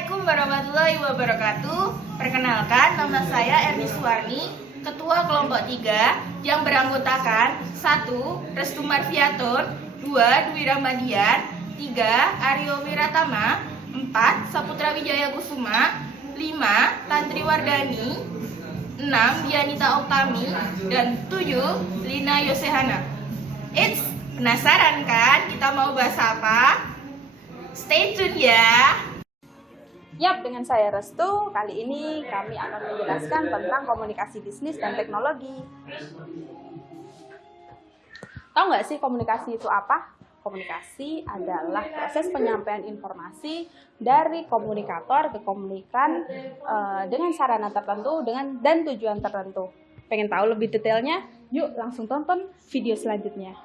Assalamualaikum warahmatullahi wabarakatuh. Perkenalkan, nama saya Erni Suwarni, Ketua Kelompok 3 yang beranggotakan 1. Restu Marfiatur, 2. Dwi Ramadian, 3. Aryo Wiratama, 4. Saputra Wijaya Kusuma, 5. Tantri Wardani, 6. Dianita Oktami, dan 7. Lina Yosehana. Eits, penasaran kan kita mau bahas apa? Stay tune ya. Yap, dengan saya Restu. Kali ini kami akan menjelaskan tentang komunikasi bisnis dan teknologi. Tahu nggak sih komunikasi itu apa? Komunikasi adalah proses penyampaian informasi dari komunikator ke komunikan dengan sarana tertentu dan tujuan tertentu. Pengen tahu lebih detailnya? Yuk langsung tonton video selanjutnya.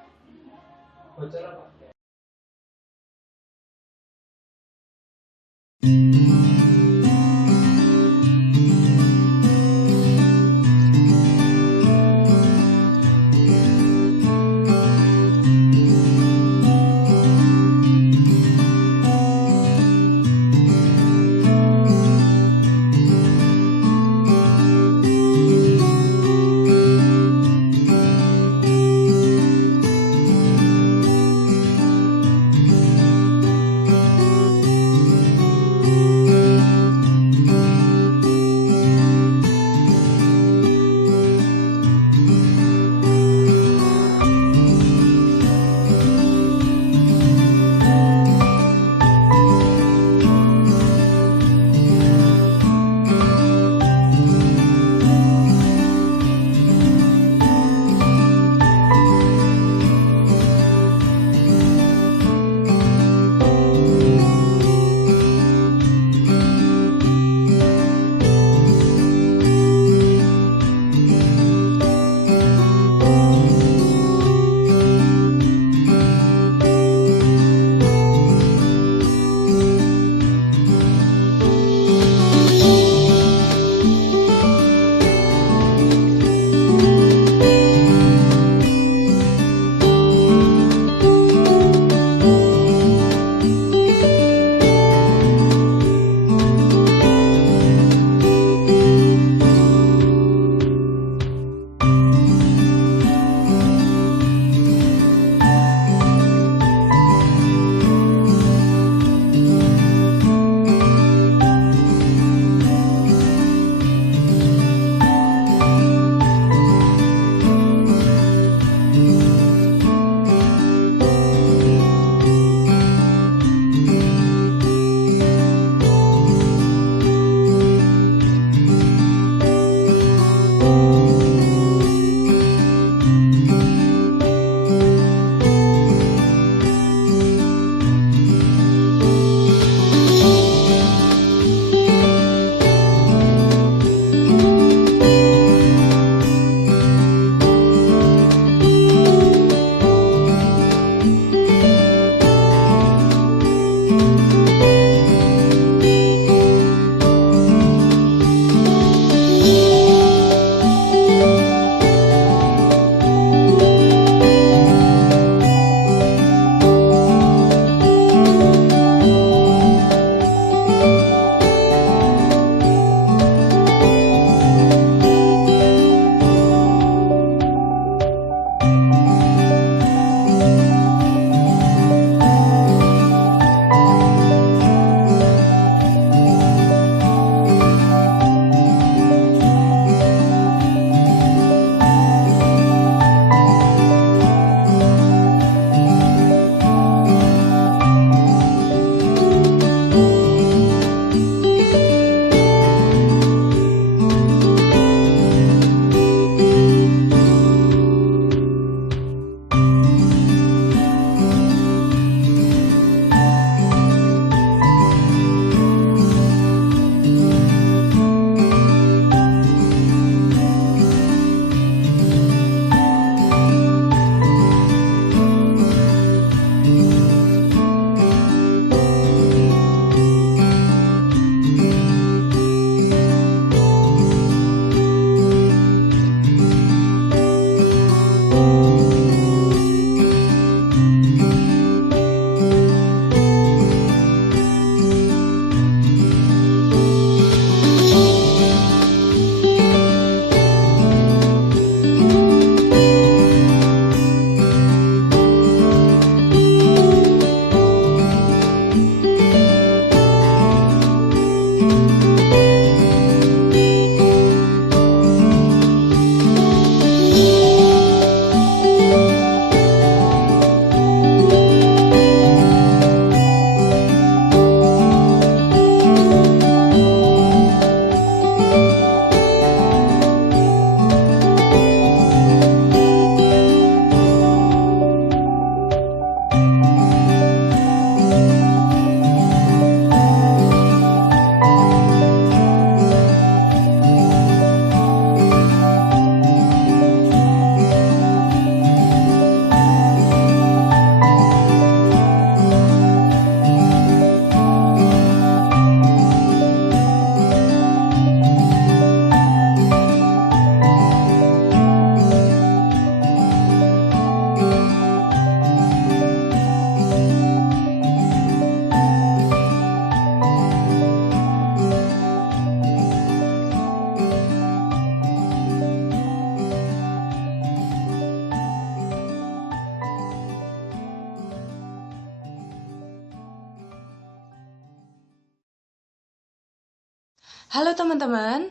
Halo teman-teman,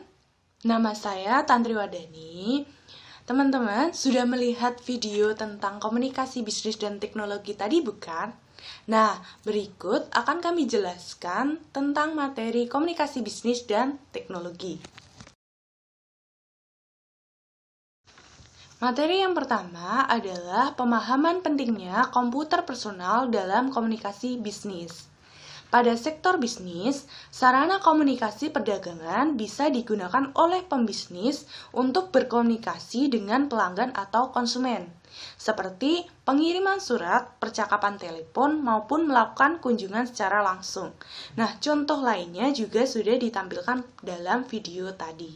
nama saya Tantri Wadani. Teman-teman sudah melihat video tentang komunikasi bisnis dan teknologi tadi bukan? Nah, berikut akan kami jelaskan tentang materi komunikasi bisnis dan teknologi. Materi yang pertama adalah pemahaman pentingnya komputer personal dalam komunikasi bisnis. Pada sektor bisnis, sarana komunikasi perdagangan bisa digunakan oleh pembisnis untuk berkomunikasi dengan pelanggan atau konsumen, seperti pengiriman surat, percakapan telepon, maupun melakukan kunjungan secara langsung. Nah, contoh lainnya juga sudah ditampilkan dalam video tadi.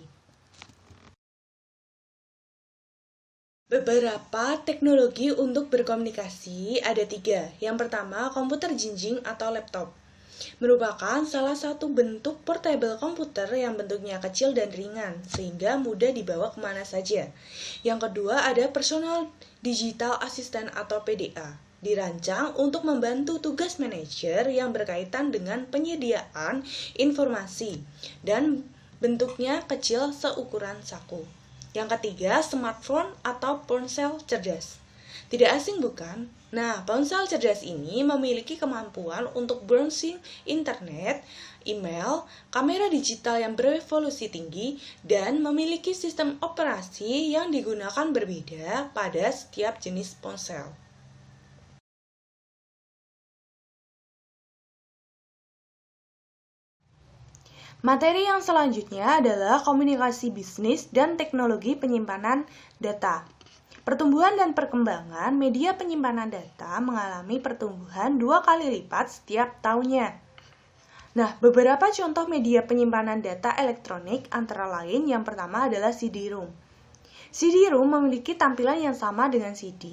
Beberapa teknologi untuk berkomunikasi ada 3. Yang pertama, komputer jinjing atau laptop. Merupakan salah satu bentuk portable komputer yang bentuknya kecil dan ringan, sehingga mudah dibawa kemana saja. Yang kedua, ada Personal Digital Assistant atau PDA. Dirancang untuk membantu tugas manajer yang berkaitan dengan penyediaan informasi, dan bentuknya kecil seukuran saku. Yang ketiga, smartphone atau ponsel cerdas. Tidak asing bukan? Nah, ponsel cerdas ini memiliki kemampuan untuk browsing internet, email, kamera digital yang berevolusi tinggi, dan memiliki sistem operasi yang digunakan berbeda pada setiap jenis ponsel. Materi yang selanjutnya adalah komunikasi bisnis dan teknologi penyimpanan data. Pertumbuhan dan perkembangan media penyimpanan data mengalami pertumbuhan 2 kali lipat setiap tahunnya. Nah, beberapa contoh media penyimpanan data elektronik antara lain yang pertama adalah CD-ROM. CD-ROM memiliki tampilan yang sama dengan CD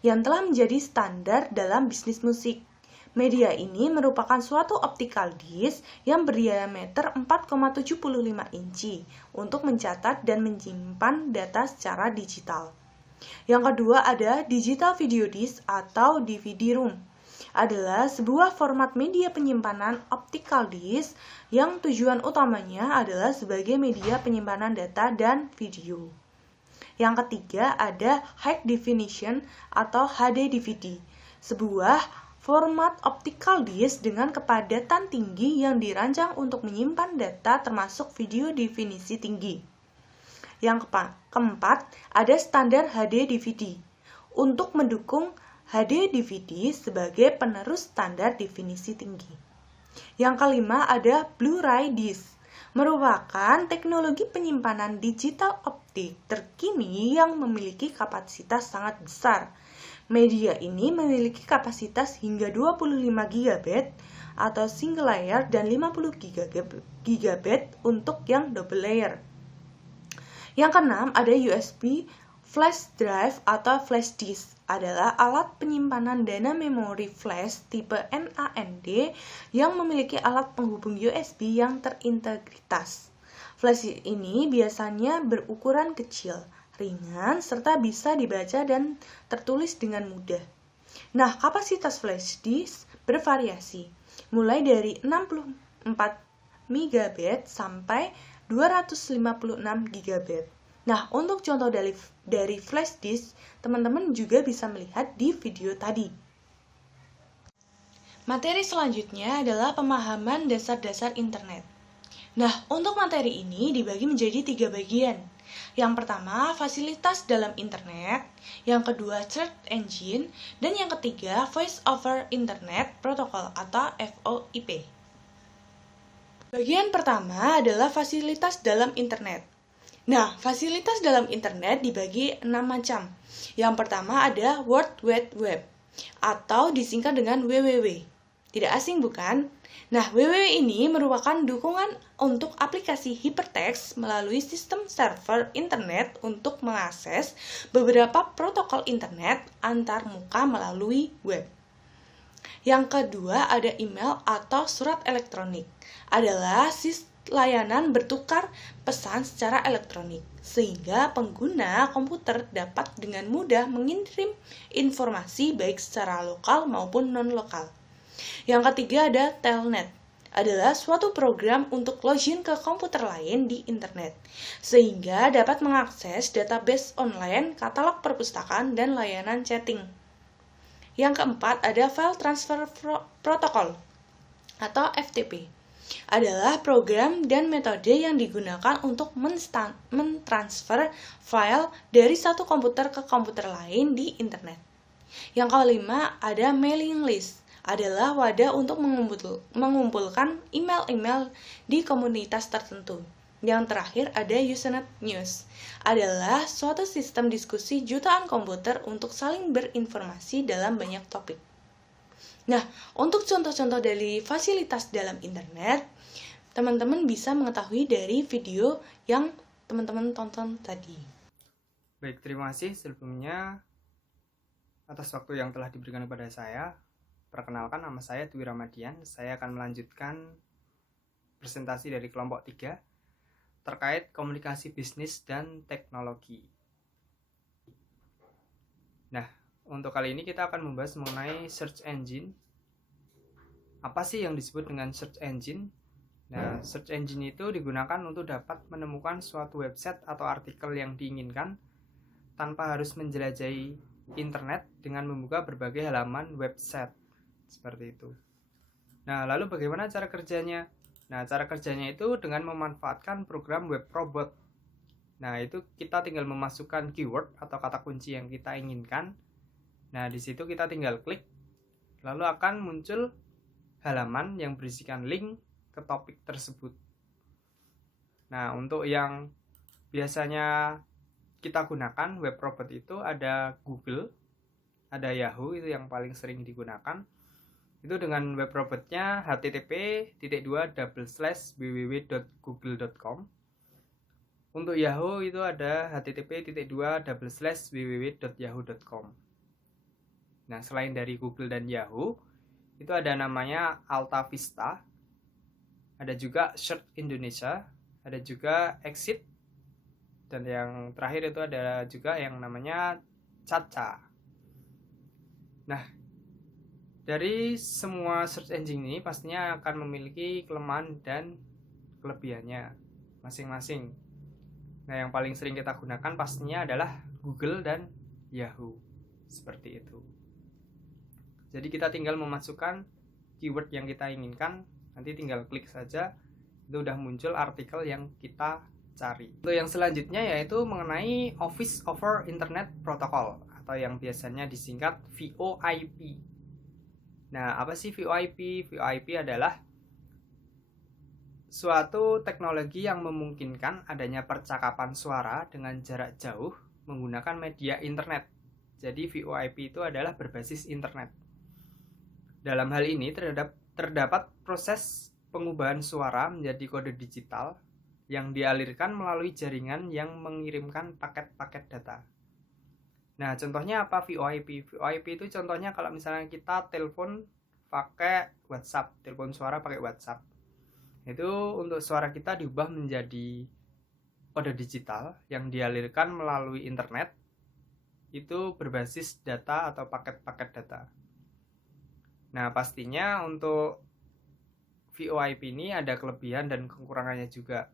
yang telah menjadi standar dalam bisnis musik. Media ini merupakan suatu optical disc yang berdiameter 4,75 inci untuk mencatat dan menyimpan data secara digital. Yang kedua ada digital video disc atau DVD-ROM. Adalah sebuah format media penyimpanan optical disc yang tujuan utamanya adalah sebagai media penyimpanan data dan video. Yang ketiga ada high definition atau HD-DVD. Sebuah format optical disc dengan kepadatan tinggi yang dirancang untuk menyimpan data termasuk video definisi tinggi. Yang keempat, ada standar HD-DVD untuk mendukung HD-DVD sebagai penerus standar definisi tinggi. Yang kelima, ada Blu-ray disc, merupakan teknologi penyimpanan digital optik terkini yang memiliki kapasitas sangat besar. Media ini memiliki kapasitas hingga 25 GB atau single layer dan 50 GB untuk yang double layer. Yang keenam ada USB flash drive atau flash disk. Adalah alat penyimpanan dana memori flash tipe NAND yang memiliki alat penghubung USB yang terintegritas. Flash ini biasanya berukuran kecil, ringan, serta bisa dibaca dan tertulis dengan mudah. Nah, kapasitas flash disk bervariasi, mulai dari 64 MB sampai 256 GB. Nah, untuk contoh dari flash disk, teman-teman juga bisa melihat di video tadi. Materi selanjutnya adalah pemahaman dasar-dasar internet. Nah, untuk materi ini dibagi menjadi 3 bagian. Yang pertama, fasilitas dalam internet. Yang kedua, search engine. Dan yang ketiga, voice over internet protocol atau VoIP. Bagian pertama adalah fasilitas dalam internet. Nah, fasilitas dalam internet dibagi 6 macam. Yang pertama ada World Wide Web atau disingkat dengan WWW. Tidak asing bukan? Nah, WWW ini merupakan dukungan untuk aplikasi hypertext melalui sistem server internet untuk mengakses beberapa protokol internet antar muka melalui web. Yang kedua ada email atau surat elektronik. Adalah layanan bertukar pesan secara elektronik, sehingga pengguna komputer dapat dengan mudah mengirim informasi baik secara lokal maupun non-lokal. Yang ketiga ada telnet, adalah suatu program untuk login ke komputer lain di internet, sehingga dapat mengakses database online, katalog perpustakaan, dan layanan chatting. Yang keempat, ada File Transfer Protocol atau FTP. Adalah program dan metode yang digunakan untuk mentransfer file dari satu komputer ke komputer lain di internet. Yang kelima, ada mailing list. Adalah wadah untuk mengumpulkan email-email di komunitas tertentu. Yang terakhir ada Usenet News. Adalah suatu sistem diskusi jutaan komputer untuk saling berinformasi dalam banyak topik. Nah, untuk contoh-contoh dari fasilitas dalam internet, teman-teman bisa mengetahui dari video yang teman-teman tonton tadi. Baik, terima kasih sebelumnya atas waktu yang telah diberikan kepada saya. Perkenalkan, nama saya Dwi Ramadian. Saya akan melanjutkan presentasi dari kelompok 3 terkait komunikasi bisnis dan teknologi. Nah, untuk kali ini kita akan membahas mengenai search engine. Apa sih yang disebut dengan search engine? Nah, search engine itu digunakan untuk dapat menemukan suatu website atau artikel yang diinginkan tanpa harus menjelajahi internet dengan membuka berbagai halaman website. Seperti itu. Nah, lalu bagaimana cara kerjanya? Nah, cara kerjanya itu dengan memanfaatkan program web robot. Nah, itu kita tinggal memasukkan keyword atau kata kunci yang kita inginkan. Nah, di situ kita tinggal klik, lalu akan muncul halaman yang berisikan link ke topik tersebut. Nah, untuk yang biasanya kita gunakan web robot itu ada Google, ada Yahoo, itu yang paling sering digunakan. Itu dengan web robotnya http://www.google.com. Untuk Yahoo itu ada http://www.yahoo.com. Nah, selain dari Google dan Yahoo, itu ada namanya Alta Vista, ada juga Search Indonesia, ada juga Exit, dan yang terakhir itu ada juga yang namanya Caca. Nah, dari semua search engine ini pastinya akan memiliki kelemahan dan kelebihannya masing-masing. Nah, yang paling sering kita gunakan pastinya adalah Google dan Yahoo. Seperti itu. Jadi kita tinggal memasukkan keyword yang kita inginkan, nanti tinggal klik saja, itu udah muncul artikel yang kita cari. Untuk yang selanjutnya yaitu mengenai Office over Internet Protocol atau yang biasanya disingkat VoIP. Nah, apa sih VoIP? VoIP adalah suatu teknologi yang memungkinkan adanya percakapan suara dengan jarak jauh menggunakan media internet. Jadi VoIP itu adalah berbasis internet. Dalam hal ini terdapat proses pengubahan suara menjadi kode digital yang dialirkan melalui jaringan yang mengirimkan paket-paket data. Nah, contohnya apa VoIP? VoIP itu contohnya kalau misalnya kita telepon pakai WhatsApp, telepon suara pakai WhatsApp. Itu untuk suara kita diubah menjadi kode digital yang dialirkan melalui internet. Itu berbasis data atau paket-paket data. Nah, pastinya untuk VoIP ini ada kelebihan dan kekurangannya juga.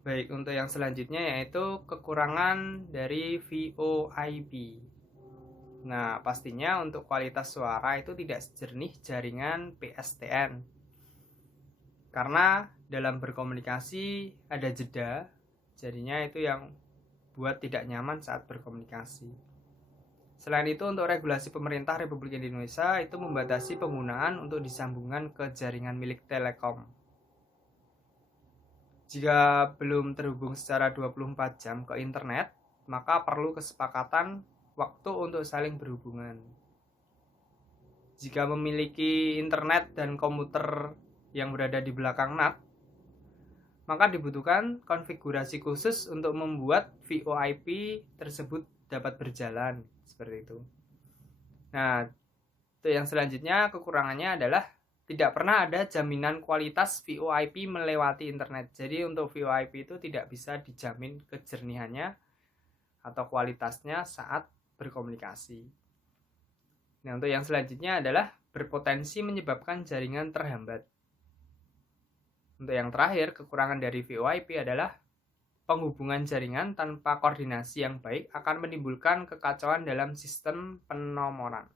Baik, untuk yang selanjutnya yaitu kekurangan dari VoIP. Nah, pastinya untuk kualitas suara itu tidak sejernih jaringan PSTN. Karena dalam berkomunikasi ada jeda, jadinya itu yang buat tidak nyaman saat berkomunikasi. Selain itu, untuk regulasi pemerintah Republik Indonesia itu membatasi penggunaan untuk disambungkan ke jaringan milik Telekom. Jika belum terhubung secara 24 jam ke internet, maka perlu kesepakatan waktu untuk saling berhubungan. Jika memiliki internet dan komputer yang berada di belakang NAT, maka dibutuhkan konfigurasi khusus untuk membuat VoIP tersebut dapat berjalan, seperti itu. Nah, itu yang selanjutnya kekurangannya adalah tidak pernah ada jaminan kualitas VoIP melewati internet. Jadi untuk VoIP itu tidak bisa dijamin kejernihannya atau kualitasnya saat berkomunikasi. Nah, untuk yang selanjutnya adalah berpotensi menyebabkan jaringan terhambat. Untuk yang terakhir, kekurangan dari VoIP adalah penghubungan jaringan tanpa koordinasi yang baik akan menimbulkan kekacauan dalam sistem penomoran.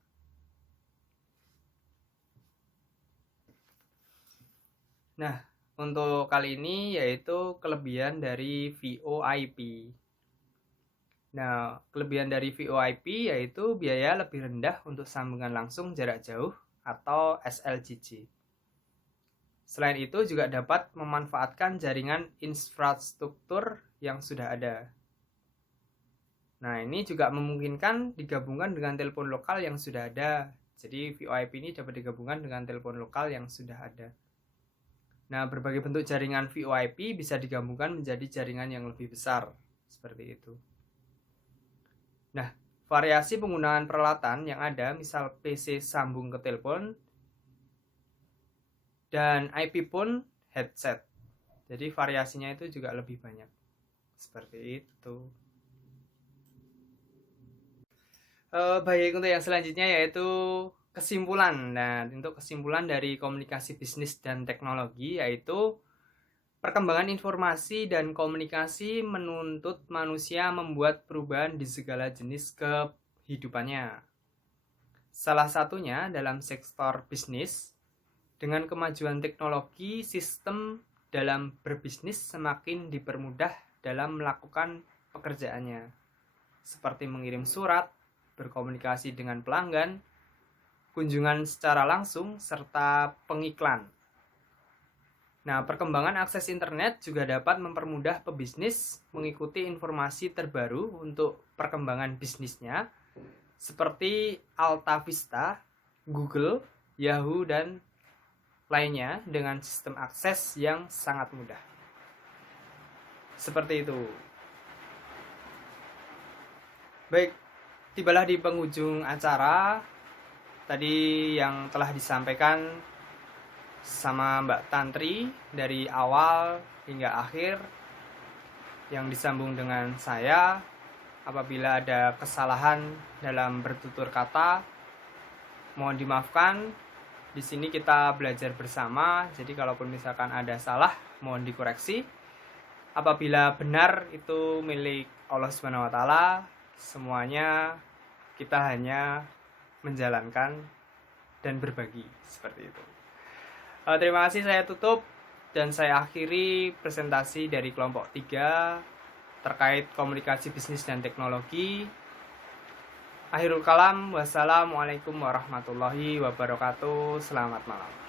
Nah, untuk kali ini yaitu kelebihan dari VoIP. Nah, kelebihan dari VoIP yaitu biaya lebih rendah untuk sambungan langsung jarak jauh atau SLJJ. Selain itu juga dapat memanfaatkan jaringan infrastruktur yang sudah ada. Nah, ini juga memungkinkan digabungkan dengan telepon lokal yang sudah ada. Jadi VoIP ini dapat digabungkan dengan telepon lokal yang sudah ada. Nah, berbagai bentuk jaringan VoIP bisa digabungkan menjadi jaringan yang lebih besar, seperti itu. Nah, variasi penggunaan peralatan yang ada, misal PC sambung ke telepon, dan IP pun headset. Jadi variasinya itu juga lebih banyak. Seperti itu. Baik, untuk yang selanjutnya yaitu kesimpulan. Nah, untuk kesimpulan dari komunikasi bisnis dan teknologi yaitu perkembangan informasi dan komunikasi menuntut manusia membuat perubahan di segala jenis kehidupannya. Salah satunya dalam sektor bisnis. Dengan kemajuan teknologi, sistem dalam berbisnis semakin dipermudah dalam melakukan pekerjaannya, seperti mengirim surat, berkomunikasi dengan pelanggan, kunjungan secara langsung, serta pengiklan. Nah, perkembangan akses internet juga dapat mempermudah pebisnis mengikuti informasi terbaru untuk perkembangan bisnisnya, seperti AltaVista, Google, Yahoo, dan lainnya dengan sistem akses yang sangat mudah. Seperti itu. Baik, tibalah di penghujung acara. Tadi yang telah disampaikan sama Mbak Tantri dari awal hingga akhir, yang disambung dengan saya. Apabila ada kesalahan dalam bertutur kata, mohon dimaafkan. Di sini kita belajar bersama, jadi kalaupun misalkan ada salah, mohon dikoreksi. Apabila benar itu milik Allah Subhanahu wa Ta'ala, semuanya kita hanya menjalankan dan berbagi, seperti itu. Terima kasih, saya tutup dan saya akhiri presentasi dari kelompok 3 terkait komunikasi bisnis dan teknologi. Akhirul kalam, wassalamualaikum warahmatullahi wabarakatuh. Selamat malam.